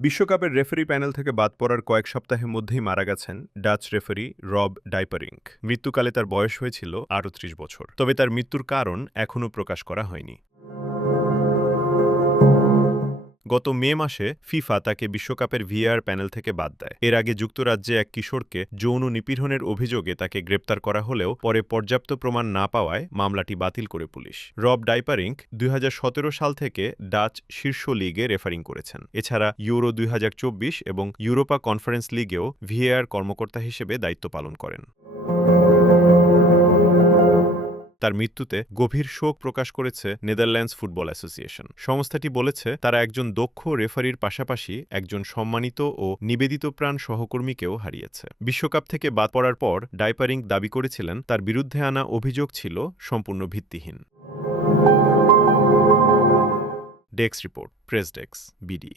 বিশ্বকাপের referee panel থেকে বাদ পড়ার কয়েক সপ্তাহের মধ্যেই মারা গেছেন ডাচ রেফারি রব ডাইপারিঙ্ক। মৃত্যুকালে তার বয়স হয়েছিল ৩৮ বছর। তবে তার মৃত্যুর কারণ এখনও প্রকাশ করা হয়নি। গত মে মাসে ফিফা তাকে বিশ্বকাপের ভিএআর প্যানেল থেকে বাদ দেয়। এর আগে যুক্তরাজ্যে এক কিশোরকে যৌন নিপীড়নের অভিযোগে তাকে গ্রেপ্তার করা হলেও পরে পর্যাপ্ত প্রমাণ না পাওয়ায় মামলাটি বাতিল করে পুলিশ। রব ডাইপারিঙ্ক ২০১৭ সাল থেকে ডাচ শীর্ষ লিগে রেফারিং করেছেন। এছাড়া ইউরো ২০২৪ এবং ইউরোপা কনফারেন্স লিগেও ভিএআর কর্মকর্তা হিসেবে দায়িত্ব পালন করেন। তার মৃত্যুতে গভীর শোক প্রকাশ করেছে নেদারল্যান্ডস ফুটবল অ্যাসোসিয়েশন। সংস্থাটি বলেছে তারা একজন দক্ষ রেফারির পাশাপাশি একজন সম্মানিত ও নিবেদিতপ্রাণ সহকর্মীকেও হারিয়েছে। বিশ্বকাপ থেকে বাদ পড়ার পর ডাইপারিঙ্ক দাবি করেছিলেন তার বিরুদ্ধে আনা অভিযোগ ছিল সম্পূর্ণ ভিত্তিহীন। Desk report, press desk, BD.